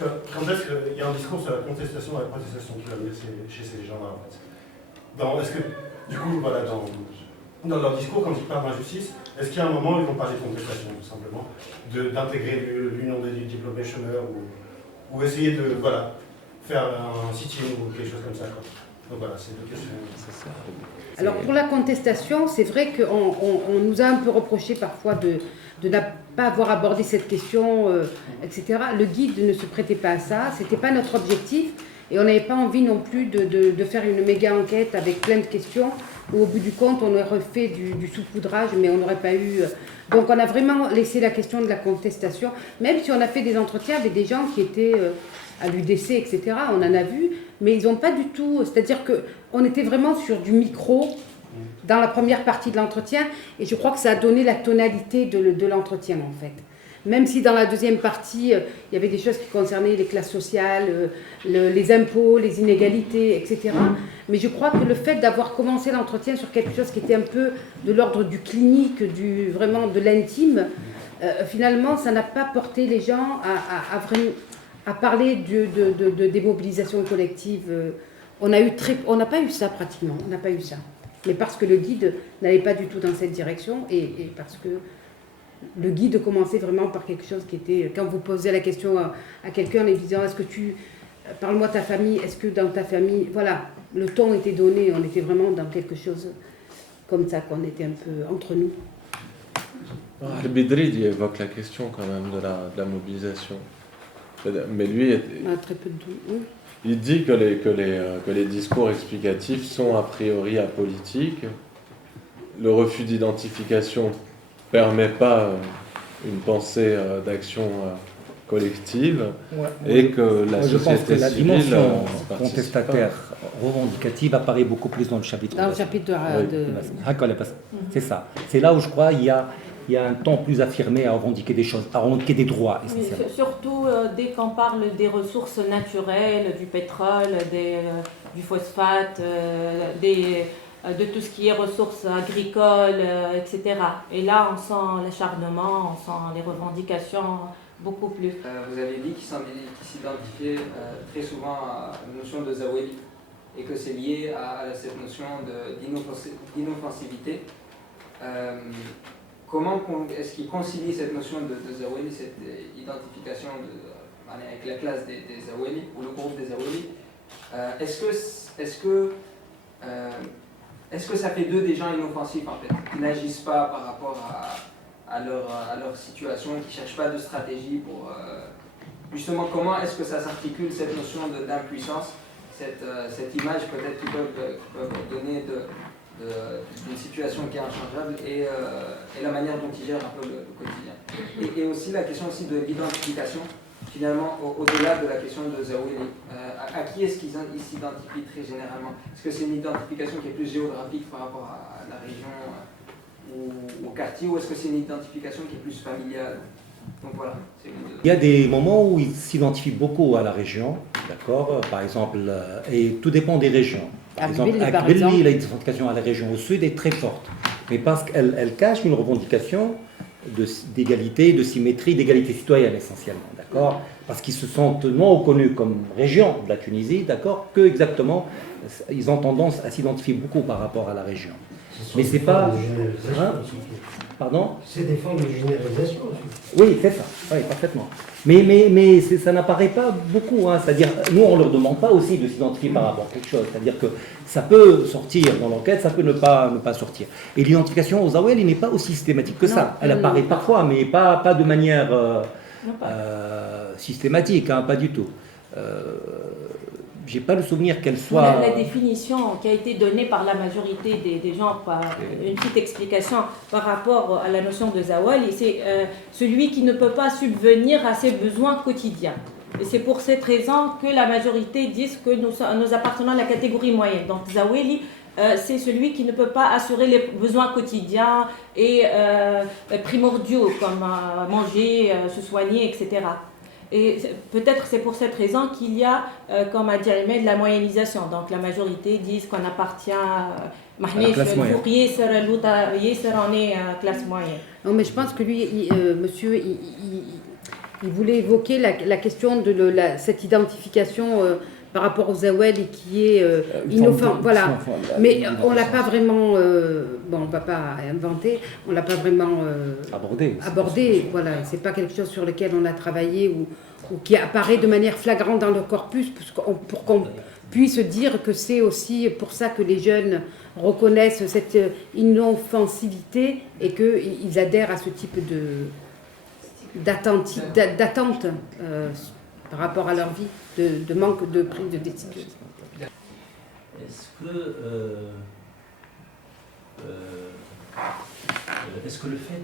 Quand est-ce qu'il y a un discours sur la contestation et la protestation qui va venir chez ces gens-là, en fait. Est-ce que, du coup, voilà, dans leur discours, quand ils parlent d'injustice, est-ce qu'il y a un moment où ils vont parler de contestation, tout simplement, d'intégrer l'union des diplômés chômeurs, ou essayer de, voilà, faire un sit-in ou quelque chose comme ça, quoi. Donc voilà, c'est deux questions. Alors pour la contestation, c'est vrai qu'on nous a un peu reproché parfois de ne pas avoir abordé cette question, etc. Le guide ne se prêtait pas à ça, c'était pas notre objectif, et on n'avait pas envie non plus de faire une méga enquête avec plein de questions, où au bout du compte on aurait fait du saupoudrage, mais on n'aurait pas eu... Donc on a vraiment laissé la question de la contestation, même si on a fait des entretiens avec des gens qui étaient à l'UDC, etc., on en a vu, mais ils n'ont pas du tout... C'est-à-dire qu'on était vraiment sur du micro dans la première partie de l'entretien, et je crois que ça a donné la tonalité de l'entretien, en fait. Même si dans la deuxième partie, il y avait des choses qui concernaient les classes sociales, les impôts, les inégalités, etc. Mais je crois que le fait d'avoir commencé l'entretien sur quelque chose qui était un peu de l'ordre du clinique, vraiment de l'intime, finalement, ça n'a pas porté les gens à parler des mobilisations collectives. On n'a pas eu ça pratiquement, on n'a pas eu ça. Mais parce que le guide n'allait pas du tout dans cette direction, et parce que le guide commençait vraiment par quelque chose qui était, quand vous posez la question à quelqu'un en lui disant parle-moi de ta famille, est-ce que dans ta famille, voilà, le ton était donné, on était vraiment dans quelque chose comme ça, qu'on était un peu entre nous. Al-Bidri évoque la question quand même de la mobilisation. Mais lui, très peu de doute. Il dit que les discours explicatifs sont a priori apolitiques. Le refus d'identification permet pas une pensée d'action collective, et que la société la civile dimension contestataire revendicative apparaît beaucoup plus dans le chapitre. Dans le chapitre c'est ça. C'est là où je crois il y a un ton plus affirmé à revendiquer des choses, à revendiquer des droits essentiellement. Oui, surtout dès qu'on parle des ressources naturelles, du pétrole, du phosphate, de tout ce qui est ressources agricoles, etc. Et là, on sent l'acharnement, on sent les revendications beaucoup plus. Vous avez dit qu'il s'identifiait très souvent à la notion de Zaweli, et que c'est lié à cette notion d'inoffensivité. Comment est-ce qu'il concilie cette notion de Zaweli, cette identification avec la classe des Zaweli, ou le groupe des Zaweli? Est-ce que ça fait d'eux des gens inoffensifs, en fait, qui n'agissent pas par rapport à leur situation, qui ne cherchent pas de stratégie pour... justement, comment est-ce que ça s'articule, cette notion d'impuissance, cette image peut-être qu'ils peuvent donner d'une situation qui est inchangeable, et la manière dont ils gèrent un peu le quotidien. Et aussi la question aussi de l'identification, finalement, au-delà de la question de Zaweli. À qui est-ce qu'ils s'identifient très généralement? Est-ce que c'est une identification qui est plus géographique par rapport à la région ou au quartier, ou est-ce que c'est une identification qui est plus familiale? Donc voilà. Il y a des moments où ils s'identifient beaucoup à la région, d'accord, par exemple, et tout dépend des régions. Par exemple, l'identification à la région au sud est très forte, mais parce qu'elle cache une revendication d'égalité, de symétrie, d'égalité citoyenne essentiellement, d'accord, parce qu'ils se sentent non reconnus comme région de la Tunisie, d'accord, que exactement, ils ont tendance à s'identifier beaucoup par rapport à la région. Mais c'est pas... Pardon? C'est des formes de généralisation aussi. Oui, c'est ça, oui, parfaitement. Mais ça n'apparaît pas beaucoup, hein. C'est-à-dire, nous, on ne leur demande pas aussi de s'identifier par rapport à quelque chose. C'est-à-dire que ça peut sortir dans l'enquête, ça peut ne pas sortir. Et l'identification aux Zaweli n'est pas aussi systématique que ça. Elle apparaît parfois, mais pas de manière systématique, hein, pas du tout. J'ai pas le souvenir qu'elle soit... La définition qui a été donnée par la majorité des gens, par une petite explication par rapport à la notion de Zawali, c'est celui qui ne peut pas subvenir à ses besoins quotidiens. Et c'est pour cette raison que la majorité disent que nous appartenons à la catégorie moyenne. Donc Zawali, c'est celui qui ne peut pas assurer les besoins quotidiens et primordiaux, comme manger, se soigner, etc. Et peut-être c'est pour cette raison qu'il y a, comme a dit Ahmed, la moyennisation. Donc la majorité disent qu'on appartient à la classe moyenne. On est classe moyenne. Non, mais je pense que lui, monsieur, Il voulait évoquer la question de cette identification par rapport aux Zawali qui est innocent. Voilà. Mais on l'a pas vraiment. Bon, on va pas inventer. On l'a pas vraiment abordé. Voilà. C'est pas quelque chose sur lequel on a travaillé ou qui apparaît de manière flagrante dans le corpus pour qu'on puisse dire que c'est aussi pour ça que les jeunes reconnaissent cette inoffensivité et qu'ils adhèrent à ce type d'attente par rapport à leur vie, de manque de prise de décision. Est-ce que le fait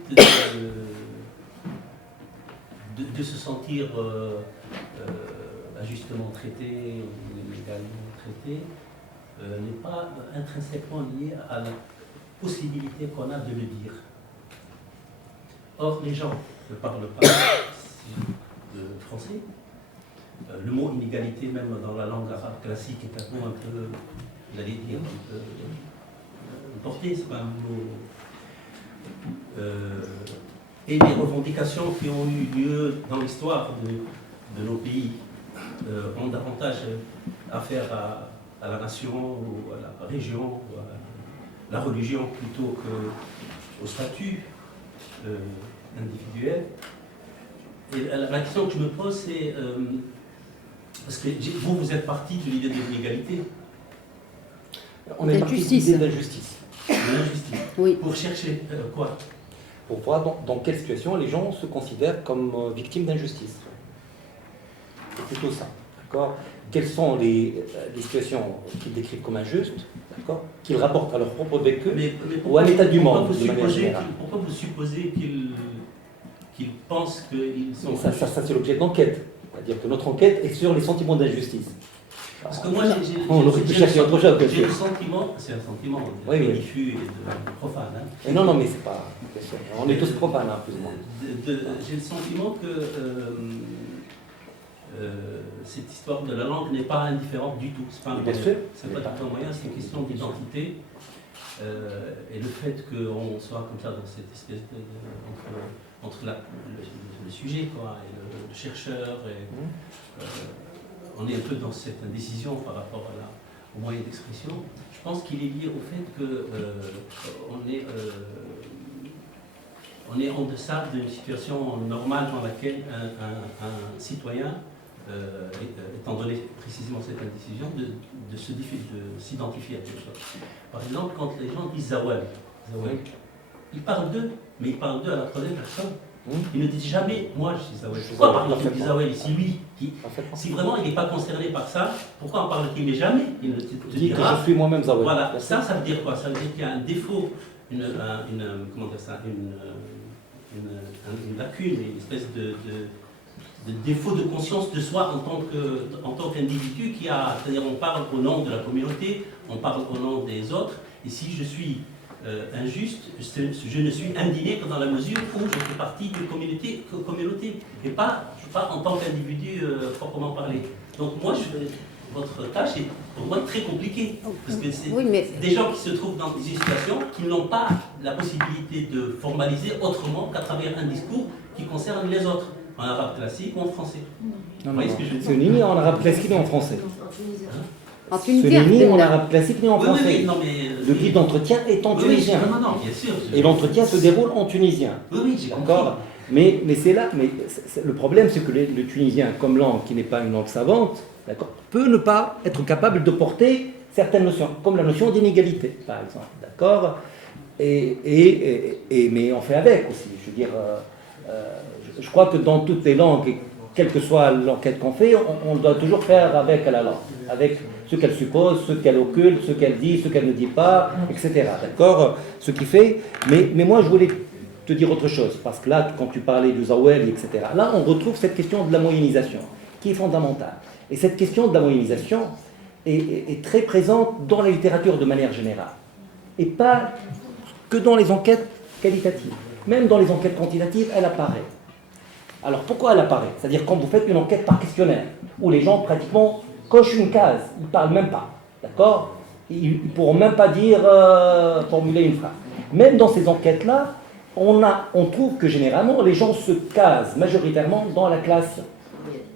de se sentir injustement traité ou illégalement traité n'est pas intrinsèquement lié à la possibilité qu'on a de le dire? Or, les gens ne parlent pas français. Le mot inégalité, même dans la langue arabe classique, est un mot un peu, j'allais dire, un peu porté, c'est pas un mot. Et les revendications qui ont eu lieu dans l'histoire de nos pays ont davantage affaire à la nation, ou à la région, ou à la religion plutôt qu'au statut individuel. Et la question que je me pose, c'est parce que vous êtes parti de l'idée de l'inégalité. On est parti de l'idée d'injustice. Oui. Pour chercher quoi? Pour voir dans quelle situation les gens se considèrent comme victimes d'injustice. C'est plutôt ça, d'accord? Quelles sont les situations qu'ils décrivent comme injustes, d'accord? Qu'ils rapportent à leur propre vécu ou à l'état du monde, de manière générale. Pourquoi vous supposez qu'ils pensent qu'ils sont... Ça c'est l'objet d'enquête. C'est-à-dire que notre enquête est sur les sentiments d'injustice. Parce que moi, j'ai le sentiment, c'est un sentiment diffus et profane. Hein. Non, mais c'est pas... On est tous profanes, hein, plus ou moins. J'ai le sentiment que cette histoire de la langue n'est pas indifférente du tout. C'est pas un moyen, c'est une question d'identité. Et le fait qu'on soit comme ça dans cette espèce entre le sujet quoi, et le chercheur, on est un peu dans cette indécision par rapport au moyen d'expression. Je pense qu'il est lié au fait qu'on est en deçà d'une situation normale dans laquelle un citoyen, étant donné précisément cette indécision, de s'identifier à quelque chose. Par exemple, quand les gens disent Zawali, ils parlent d'eux, mais ils parlent d'eux à la troisième personne. Ils ne disent jamais, moi je suis Zawali. Pourquoi parle-t-il de Zawali si lui, si vraiment il n'est pas concerné par ça, pourquoi en parle-t-il? Mais jamais il ne te dira. Que je suis moi-même Zawali. Voilà, ça veut dire quoi? Ça veut dire qu'il y a un défaut, une lacune, une espèce de défaut de conscience de soi en tant qu'individu qui a, c'est-à-dire on parle au nom de la communauté, on parle au nom des autres, et si je suis injuste, je ne suis indigné que dans la mesure où je fais partie d'une communauté et pas en tant qu'individu proprement parlé. Donc moi, votre tâche est pour moi très compliquée, parce que c'est des gens qui se trouvent dans des situations qui n'ont pas la possibilité de formaliser autrement qu'à travers un discours qui concerne les autres, en arabe classique ou en français. Non, c'est ni en arabe classique ni en français. En ce n'est ni en arabe classique ni en français. Le guide d'entretien est en tunisien. Non, bien sûr. Et l'entretien se déroule en tunisien. Oui, j'ai compris. Mais c'est là, le problème c'est que le tunisien, comme langue qui n'est pas une langue savante, peut ne pas être capable de porter certaines notions, comme la notion d'inégalité, par exemple. D'accord? Mais on fait avec aussi. Je veux dire, je crois que dans toutes les langues, quelle que soit l'enquête qu'on fait, on doit toujours faire avec la langue, avec ce qu'elle suppose, ce qu'elle occulte, ce qu'elle dit, ce qu'elle ne dit pas, etc. D'accord? Ce qui fait... Mais moi, je voulais te dire autre chose, parce que là, quand tu parlais du Zawali, etc., là, on retrouve cette question de la moyennisation, qui est fondamentale. Et cette question de la moyennisation est très présente dans la littérature de manière générale. Et pas que dans les enquêtes qualitatives. Même dans les enquêtes quantitatives, elle apparaît. Alors pourquoi elle apparaît? C'est-à-dire quand vous faites une enquête par questionnaire, où les gens pratiquement cochent une case, ils ne parlent même pas, d'accord? Ils ne pourront même pas dire, formuler une phrase. Même dans ces enquêtes-là, on trouve que généralement les gens se casent majoritairement dans la classe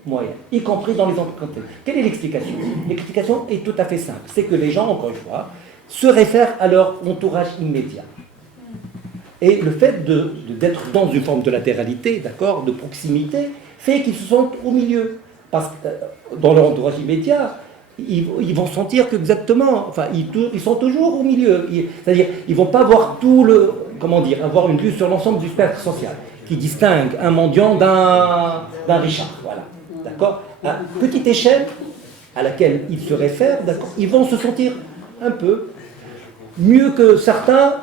moyenne, y compris dans les entreprises. Quelle est l'explication? L'explication est tout à fait simple. C'est que les gens, encore une fois, se réfèrent à leur entourage immédiat. Et le fait d'être dans une forme de latéralité, d'accord, de proximité, fait qu'ils se sentent au milieu. Parce que dans leur entourage immédiat, ils vont sentir qu'exactement, enfin, ils sont toujours au milieu. C'est-à-dire, ils ne vont pas avoir avoir une vue sur l'ensemble du spectre social, qui distingue un mendiant d'un richard. Voilà. D'accord? À petite échelle à laquelle ils se réfèrent, d'accord, ils vont se sentir un peu mieux que certains,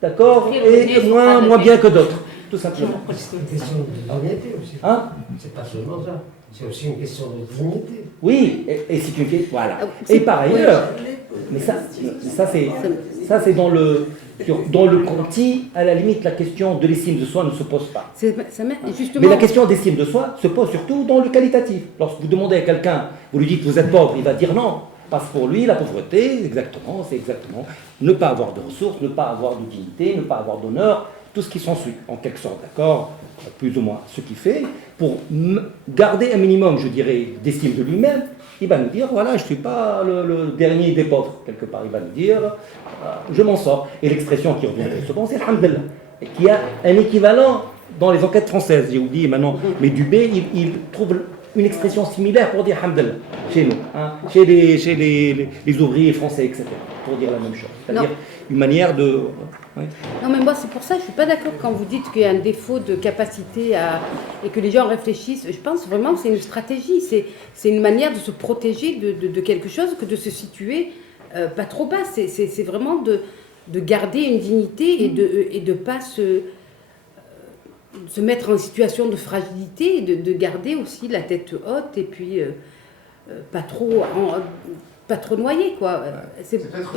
d'accord, et moins bien que d'autres, tout simplement. C'est une question de dignité aussi. Hein? C'est pas seulement ça. C'est aussi une question de dignité. Oui, et c'est une question. Voilà. Et par ailleurs, mais ça c'est dans le conti, à la limite, la question de l'estime de soi ne se pose pas. Justement... Mais la question d'estime de soi se pose surtout dans le qualitatif. Lorsque vous demandez à quelqu'un, vous lui dites que vous êtes pauvre, il va dire non. Parce que pour lui, la pauvreté, c'est exactement ne pas avoir de ressources, ne pas avoir de dignité, ne pas avoir d'honneur, tout ce qui s'ensuit, en quelque sorte, d'accord, plus ou moins. Ce qui fait, pour garder un minimum, je dirais, d'estime de lui-même, il va nous dire, voilà, je ne suis pas le dernier des pauvres, quelque part. Il va nous dire, je m'en sors. Et l'expression qui revient très souvent, c'est Alhamdulillah, et qui a un équivalent dans les enquêtes françaises. J'ai oublié maintenant, mais Dubé, il trouve une expression similaire pour dire Alhamdulillah, chez nous, hein, chez les ouvriers français, etc., pour dire la même chose. C'est-à-dire une manière de... Oui. Non, mais moi, c'est pour ça que je ne suis pas d'accord quand vous dites qu'il y a un défaut de capacité et que les gens réfléchissent. Je pense vraiment que c'est une stratégie, c'est une manière de se protéger de quelque chose que de se situer pas trop bas. C'est vraiment de garder une dignité et de ne pas se mettre en situation de fragilité et de garder aussi la tête haute et puis pas trop noyé, quoi. Moi,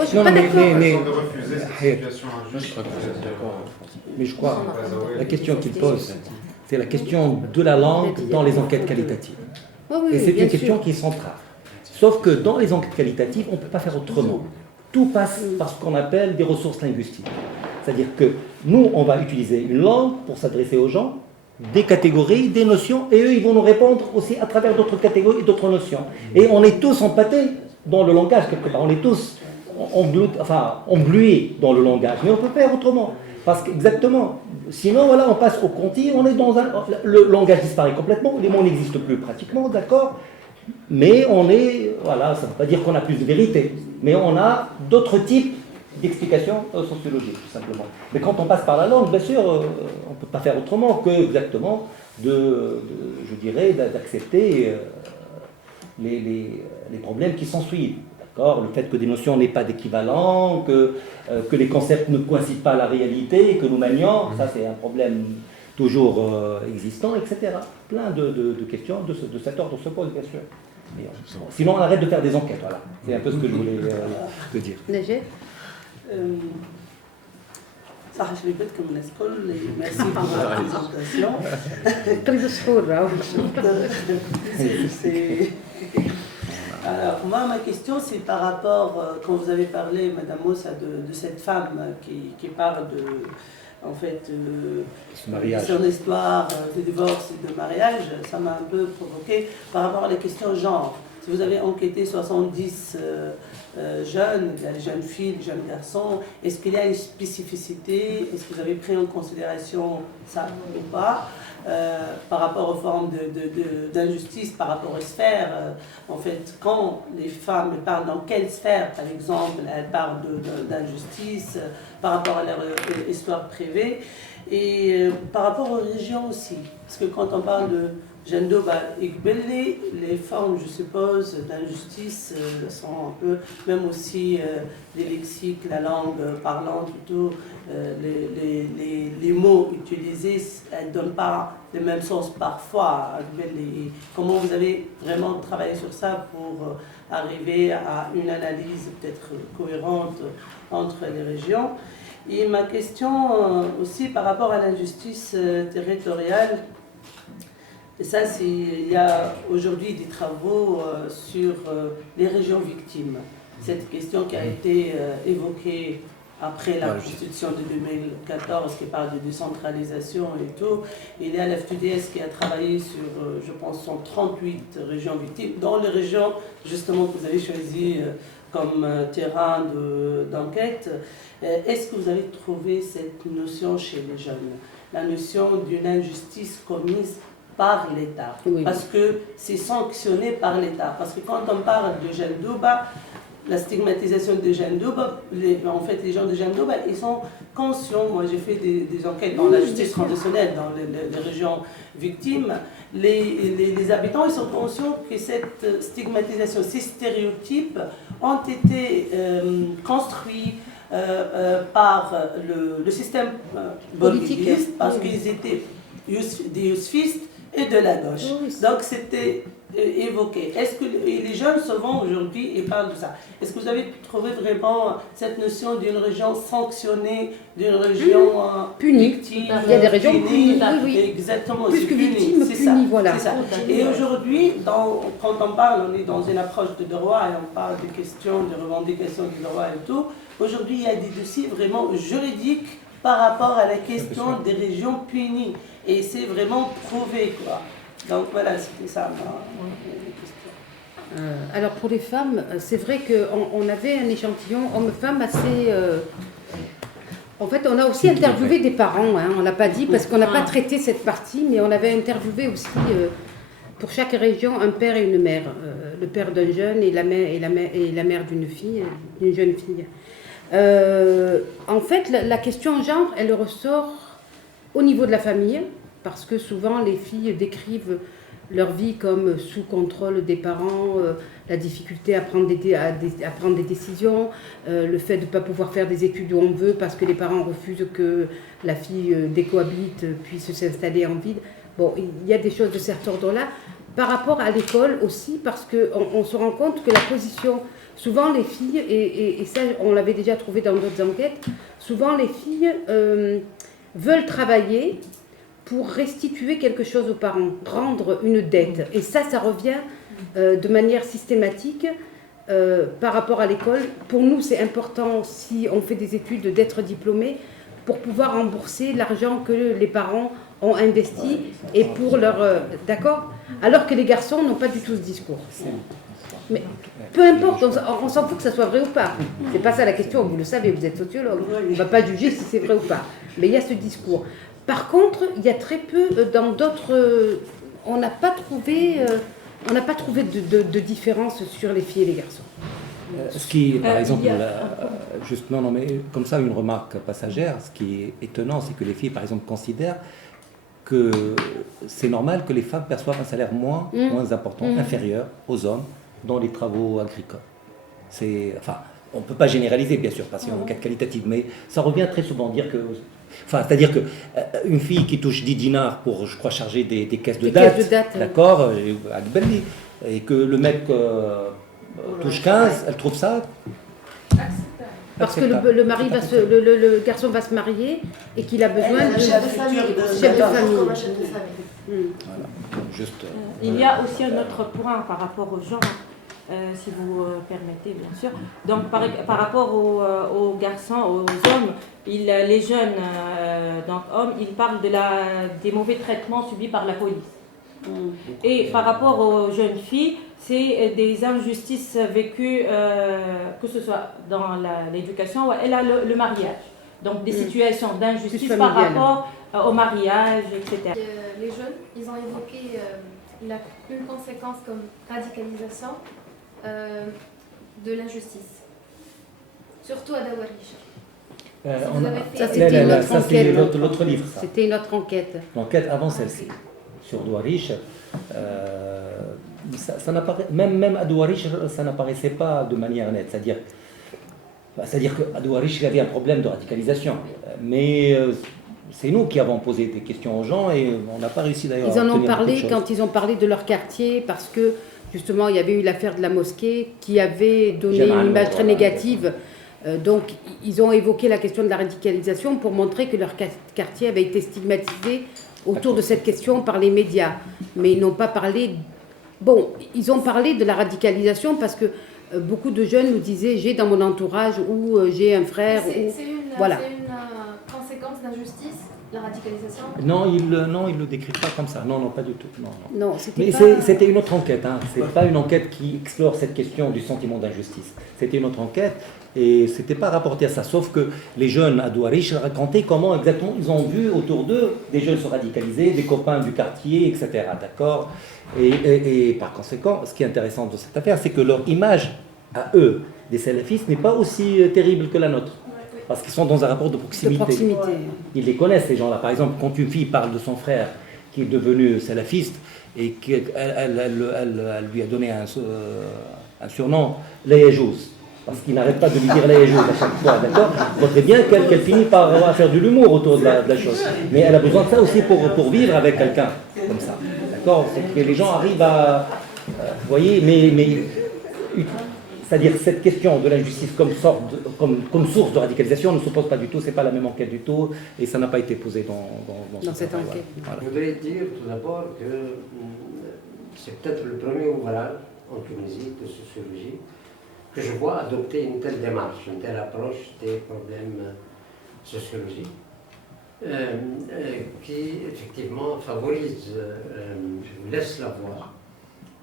je suis pas d'accord. Mais de refuser cette situation injuste. Mais je crois, la question qu'il pose, c'est la question de la langue dans les enquêtes qualitatives. Et c'est une question qui est centrale. Sauf que dans les enquêtes qualitatives, on ne peut pas faire autrement. Tout passe par ce qu'on appelle des ressources linguistiques. C'est-à-dire que nous, on va utiliser une langue pour s'adresser aux gens, des catégories, des notions, et eux, ils vont nous répondre aussi à travers d'autres catégories et d'autres notions. Et on est tous empâtés dans le langage, quelque part. On est tous englués dans le langage. Mais on peut faire autrement. Parce qu'exactement, sinon, voilà, on passe au conti, on est dans le langage disparaît complètement, les mots n'existent plus pratiquement, d'accord? Mais on est, voilà, ça ne veut pas dire qu'on a plus de vérité, mais on a d'autres types d'explications sociologiques, tout simplement. Mais quand on passe par la langue, bien sûr, on ne peut pas faire autrement que, exactement, je dirais, d'accepter les problèmes qui s'ensuivent. D'accord, le fait que des notions n'aient pas d'équivalent, que les concepts ne coïncident pas à la réalité, que nous manions, ça c'est un problème toujours existant, etc. Plein de questions de cet ordre se posent, bien sûr. Mais, sinon, on arrête de faire des enquêtes, voilà. C'est un peu ce que je voulais te dire. Najed صح شربتكم من الكل merci pour la présentation. Alors, moi, ma question, c'est par rapport, quand vous avez parlé, Madame Moussa, de cette femme qui parle de, en fait, son histoire de divorce et de mariage, ça m'a un peu provoqué par rapport à la question genre. Si vous avez enquêté 70 jeunes, des jeunes filles, des jeunes garçons, est-ce qu'il y a une spécificité? Est-ce que vous avez pris en considération ça ou pas? Par rapport aux formes d'injustice, par rapport aux sphères, en fait, quand les femmes parlent dans quelle sphère, par exemple, elles parlent d'injustice, par rapport à leur histoire privée, et par rapport aux régions aussi. Parce que quand on parle de Jendo, les formes, je suppose, d'injustice sont un peu, même aussi les lexiques, la langue parlante, plutôt, les mots utilisés, elles ne donnent pas le même sens parfois. Comment vous avez vraiment travaillé sur ça pour arriver à une analyse peut-être cohérente entre les régions? Et ma question aussi par rapport à l'injustice territoriale, et ça, il y a aujourd'hui des travaux sur les régions victimes. Cette question qui a été évoquée après la Constitution de 2014 qui parle de décentralisation et tout. Il y a l'FTDS qui a travaillé sur, je pense, 138 régions victimes, dans les régions justement que vous avez choisies comme terrain d'enquête. Est-ce que vous avez trouvé cette notion chez les jeunes, la notion d'une injustice commise par l'État? Parce que c'est sanctionné par l'État. Parce que quand on parle de Jendouba, la stigmatisation de Jendouba, en fait, les gens de Jendouba, ils sont conscients. Moi, j'ai fait des enquêtes dans la justice transitionnelle, dans les régions victimes. Les habitants, ils sont conscients que cette stigmatisation, ces stéréotypes ont été construits par le système politique, parce qu'ils étaient des yousfistes et de la gauche. Donc, c'était évoqué. Est-ce que les jeunes souvent aujourd'hui ils parlent de ça? Est-ce que vous avez trouvé vraiment cette notion d'une région sanctionnée, d'une région punie? Victime, il y a des régions punies, exactement, plus que victime, c'est punies, voilà. Ça. Et aujourd'hui, quand on parle, on est dans une approche de droit et on parle des questions, des revendications du droit et tout. Aujourd'hui, il y a des dossiers vraiment juridiques par rapport à la question des régions punies. Et c'est vraiment prouvé, quoi. Donc voilà, c'était ça ma question. Alors pour les femmes, c'est vrai qu'on avait un échantillon homme-femme assez... En fait, on a aussi interviewé des parents, hein, on ne l'a pas dit parce qu'on n'a pas traité cette partie, mais on avait interviewé aussi pour chaque région un père et une mère. Le père d'un jeune et la mère d'une fille, d'une jeune fille. En fait, la question genre, elle ressort au niveau de la famille, parce que souvent les filles décrivent leur vie comme sous contrôle des parents, la difficulté à prendre des décisions, le fait de ne pas pouvoir faire des études où on veut parce que les parents refusent que la fille décohabite puisse s'installer en ville. Bon, il y a des choses de cet ordre-là. Par rapport à l'école aussi, parce qu'on se rend compte que la position, souvent les filles, et ça on l'avait déjà trouvé dans d'autres enquêtes, souvent les filles veulent travailler pour restituer quelque chose aux parents, rendre une dette. Et ça revient de manière systématique par rapport à l'école. Pour nous, c'est important, si on fait des études, d'être diplômé pour pouvoir rembourser l'argent que les parents ont investi et pour leur... D'accord? Alors que les garçons n'ont pas du tout ce discours. Mais peu importe, on s'en fout que ça soit vrai ou pas. C'est pas ça la question, vous le savez, vous êtes sociologue. On ne va pas juger si c'est vrai ou pas. Mais il y a ce discours. Par contre, il y a très peu dans d'autres... on n'a pas trouvé de différence sur les filles et les garçons. Ce qui, par exemple, juste non, mais comme ça, une remarque passagère, ce qui est étonnant, c'est que les filles, par exemple, considèrent que c'est normal que les femmes perçoivent un salaire moins important, inférieur aux hommes dans les travaux agricoles. Enfin, on ne peut pas généraliser, bien sûr, parce qu'il y a une enquête qualitative, mais ça revient très souvent dire que... Enfin, c'est-à-dire qu'une fille qui touche 10 dinars pour, je crois, charger des caisses de date, d'accord, et que le mec touche 15, elle trouve ça parce que le garçon va se marier et qu'il a besoin de chef de famille. Voilà. Juste, il y a aussi un autre point par rapport aux genre, si vous permettez, bien sûr. Donc, par rapport aux garçons, aux hommes, les jeunes donc hommes, ils parlent des mauvais traitements subis par la police. Et par rapport aux jeunes filles, c'est des injustices vécues, que ce soit dans l'éducation ou le mariage. Donc des situations d'injustice par rapport au mariage, etc. Les jeunes, ils ont évoqué une conséquence comme radicalisation de l'injustice, surtout à Dawarisha. Ça, c'était notre enquête. L'autre livre. C'était notre enquête. L'enquête avant celle-ci, sur Dawarisha. Ça n'apparaît, même à Dawarisha, ça n'apparaissait pas de manière nette. C'est-à-dire qu'à Dawarisha, il y avait un problème de radicalisation. Mais c'est nous qui avons posé des questions aux gens et on n'a pas réussi d'ailleurs à obtenir beaucoup de choses. Ils en ont parlé quand ils ont parlé de leur quartier parce que justement il y avait eu l'affaire de la mosquée qui avait donné une image très négative. Donc ils ont évoqué la question de la radicalisation pour montrer que leur quartier avait été stigmatisé autour de cette question par les médias. Mais ils n'ont pas parlé... Bon, ils ont parlé de la radicalisation parce que beaucoup de jeunes nous disaient « j'ai dans mon entourage » ou « j'ai un frère ». C'est une Voilà. C'est une conséquence d'injustice, la radicalisation? Non, il le décrit pas comme ça. Non, pas du tout. Non. C'était Mais pas... c'était une autre enquête. Hein. C'est pas une enquête qui explore cette question du sentiment d'injustice. C'était une autre enquête et c'était pas rapporté à ça. Sauf que les jeunes à Douarich racontaient comment exactement ils ont vu autour d'eux des jeunes se radicaliser, des copains du quartier, etc. D'accord. Et par conséquent, ce qui est intéressant de cette affaire, c'est que leur image à eux des salafistes n'est pas aussi terrible que la nôtre. Parce qu'ils sont dans un rapport de proximité. Ils les connaissent, ces gens-là. Par exemple, quand une fille parle de son frère qui est devenu salafiste et qu'elle lui a donné un surnom, Layajouz, parce qu'il n'arrête pas de lui dire Layajouz à chaque fois, d'accord? On voit très bien qu'elle finit par faire de l'humour autour de la chose. Mais elle a besoin de ça aussi pour vivre avec quelqu'un comme ça, d'accord? C'est que les gens arrivent à... vous voyez, mais c'est-à-dire cette question de l'injustice comme source de radicalisation ne se pose pas du tout, c'est pas la même enquête du tout, et ça n'a pas été posé dans cette enquête. Voilà. Je voudrais dire tout d'abord que c'est peut-être le premier ouvrage en Tunisie de sociologie que je vois adopter une telle démarche, une telle approche des problèmes sociologiques, qui effectivement favorise, laisse la voix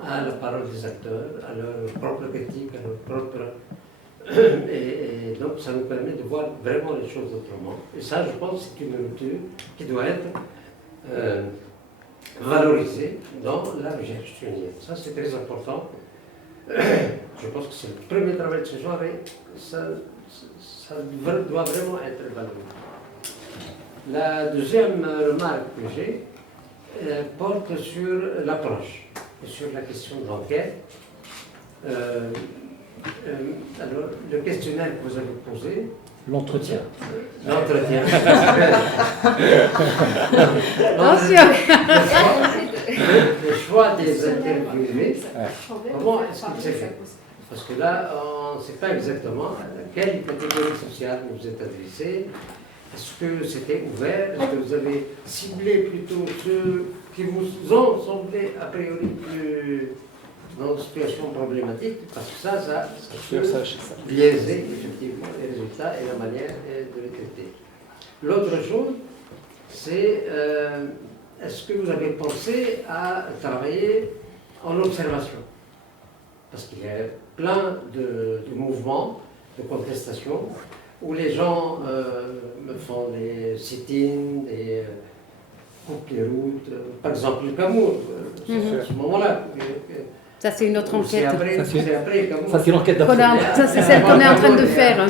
à la parole des acteurs, à leur propre critique, à leur propre... Et donc ça nous permet de voir vraiment les choses autrement. Et ça, je pense, c'est une rupture qui doit être valorisée dans la recherche tunisienne. Ça, c'est très important. Je pense que c'est le premier travail de ce genre et ça doit vraiment être valorisé. La deuxième remarque que j'ai porte sur l'approche. Sur la question de l'enquête. Alors, le questionnaire que vous avez posé... L'entretien. L'entretien. Le choix des interviewés, comment est-ce qu'il s'est fait? Parce que là, on ne sait pas exactement à quelle catégorie sociale vous êtes adressé. Est-ce que c'était ouvert? Est-ce que vous avez ciblé plutôt ceux qui vous ont semblé a priori plus dans une situation problématique? Parce que ça peut biaiser effectivement les résultats et la manière de les traiter. L'autre chose, c'est est-ce que vous avez pensé à travailler en observation? Parce qu'il y a plein de mouvements, de contestations, où les gens me font des sit-ins, des coupent les routes, par exemple le Camours, à ce moment-là. Ça, c'est une autre enquête. C'est après Camours. Ça, c'est l'enquête d'après. Ça, c'est celle qu'on est en train de faire.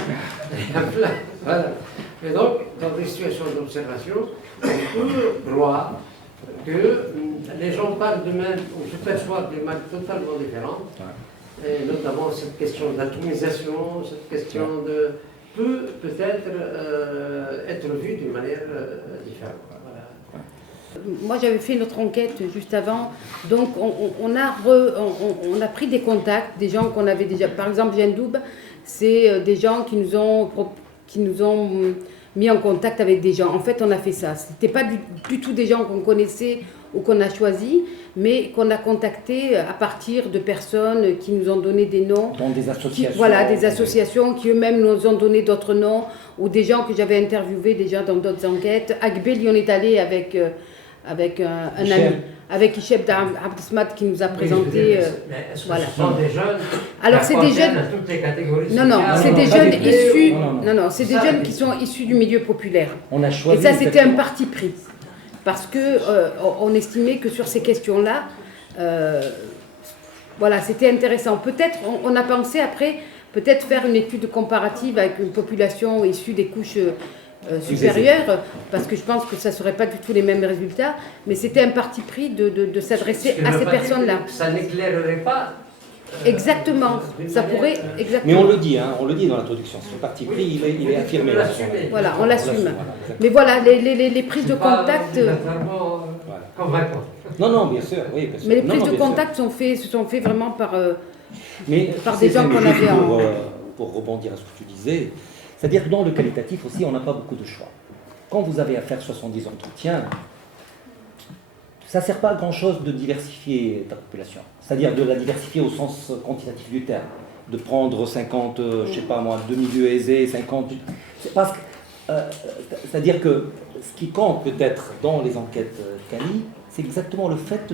Voilà. Et donc, dans des situations d'observation, on peut croire que les gens parlent d'eux-mêmes ou se perçoivent des mal totalement différents, et notamment cette question d'atomisation, cette question de... peut-être être vue d'une manière différente. Voilà. Moi, j'avais fait notre enquête juste avant, donc on a pris des contacts, des gens qu'on avait déjà. Par exemple, Gendoub, c'est des gens qui nous ont mis en contact avec des gens. En fait, on a fait ça. C'était pas du tout des gens qu'on connaissait ou qu'on a choisis, mais qu'on a contactés à partir de personnes qui nous ont donné des noms. Dans des associations. Voilà, des associations qui eux-mêmes nous ont donné d'autres noms, ou des gens que j'avais interviewés déjà dans d'autres enquêtes. Agbel, on est allé avec un ami, avec Hicheb Abdesmad qui nous a présenté. Mais est-ce que ce sont des jeunes? Alors c'est des jeunes. À toutes les catégories Non, c'est des jeunes issus. Non, c'est des jeunes qui sont issus du milieu populaire. On a choisi. Et ça, c'était un parti pris. Parce qu'on estimait que sur ces questions-là, voilà, c'était intéressant. Peut-être, on a pensé après, peut-être faire une étude comparative avec une population issue des couches supérieures, parce que je pense que ça ne serait pas du tout les mêmes résultats, mais c'était un parti pris de s'adresser à ces personnes-là. Ça n'éclairerait pas. Exactement, ça pourrait exactement. Mais on le dit dans l'introduction, ce parti pris, il est affirmé. Voilà, on l'assume. Mais voilà, les prises de contact. Non, bien sûr, oui. Mais les prises de contact se sont faites vraiment par des gens qu'on avait en. Pour rebondir à ce que tu disais, c'est-à-dire que dans le qualitatif aussi, on n'a pas beaucoup de choix. Quand vous avez à faire 70 entretiens, ça ne sert pas à grand-chose de diversifier ta population. C'est-à-dire de la diversifier au sens quantitatif du terme. De prendre 50, je ne sais pas moi, de milieux aisés, 50... C'est parce que c'est-à-dire que ce qui compte peut-être dans les enquêtes Cali, c'est exactement le fait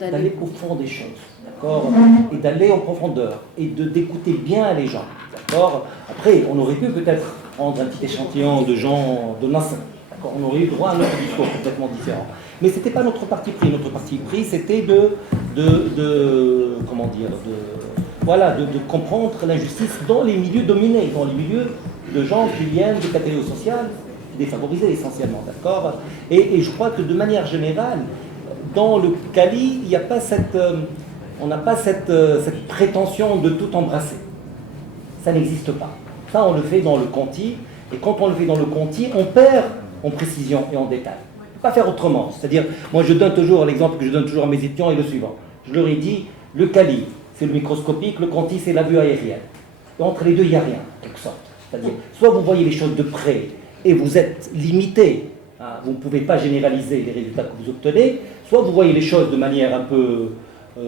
d'aller au fond des choses, d'accord, et d'aller en profondeur, et d'écouter bien les gens, d'accord. Après, on aurait pu peut-être prendre un petit échantillon de gens de Nasser, d'accord, on aurait eu droit à notre discours complètement différent. Mais ce n'était pas notre parti pris. Notre parti pris, c'était de comprendre l'injustice dans les milieux dominés, dans les milieux de gens qui viennent des catégories sociales défavorisées essentiellement, d'accord. Et je crois que de manière générale, dans le Cali, il n'y a pas on n'a pas cette prétention de tout embrasser. Ça n'existe pas. Ça, on le fait dans le Conti, et quand on le fait dans le Conti, on perd en précision et en détail. Pas faire autrement. C'est-à-dire, moi je donne toujours l'exemple que je donne toujours à mes étudiants est le suivant. Je leur ai dit, le Cali, c'est le microscopique, le Conti, c'est la vue aérienne. Et entre les deux, il n'y a rien, en quelque sorte. C'est-à-dire, soit vous voyez les choses de près et vous êtes limité, hein, vous ne pouvez pas généraliser les résultats que vous obtenez, soit vous voyez les choses de manière un peu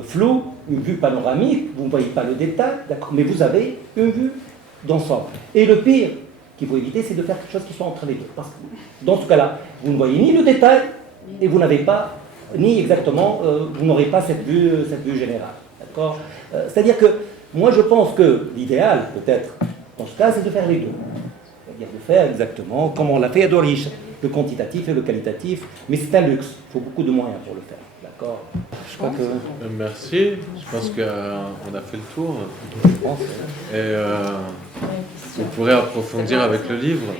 floue, une vue panoramique, vous ne voyez pas le détail, d'accord, mais vous avez une vue d'ensemble. Et le pire qu'il faut éviter, c'est de faire quelque chose qui soit entre les deux. Parce que dans ce cas-là, vous ne voyez ni le détail et vous n'avez pas, ni exactement, vous n'aurez pas cette vue générale. D'accord ? C'est-à-dire que moi je pense que l'idéal, peut-être, dans ce cas, c'est de faire les deux. C'est-à-dire de faire exactement comme on l'a fait à Doriche, le quantitatif et le qualitatif, mais c'est un luxe, il faut beaucoup de moyens pour le faire. D'accord ? Je crois que... Merci, je pense qu'on a fait le tour. Je pense. Et vous pourrez approfondir avec le livre.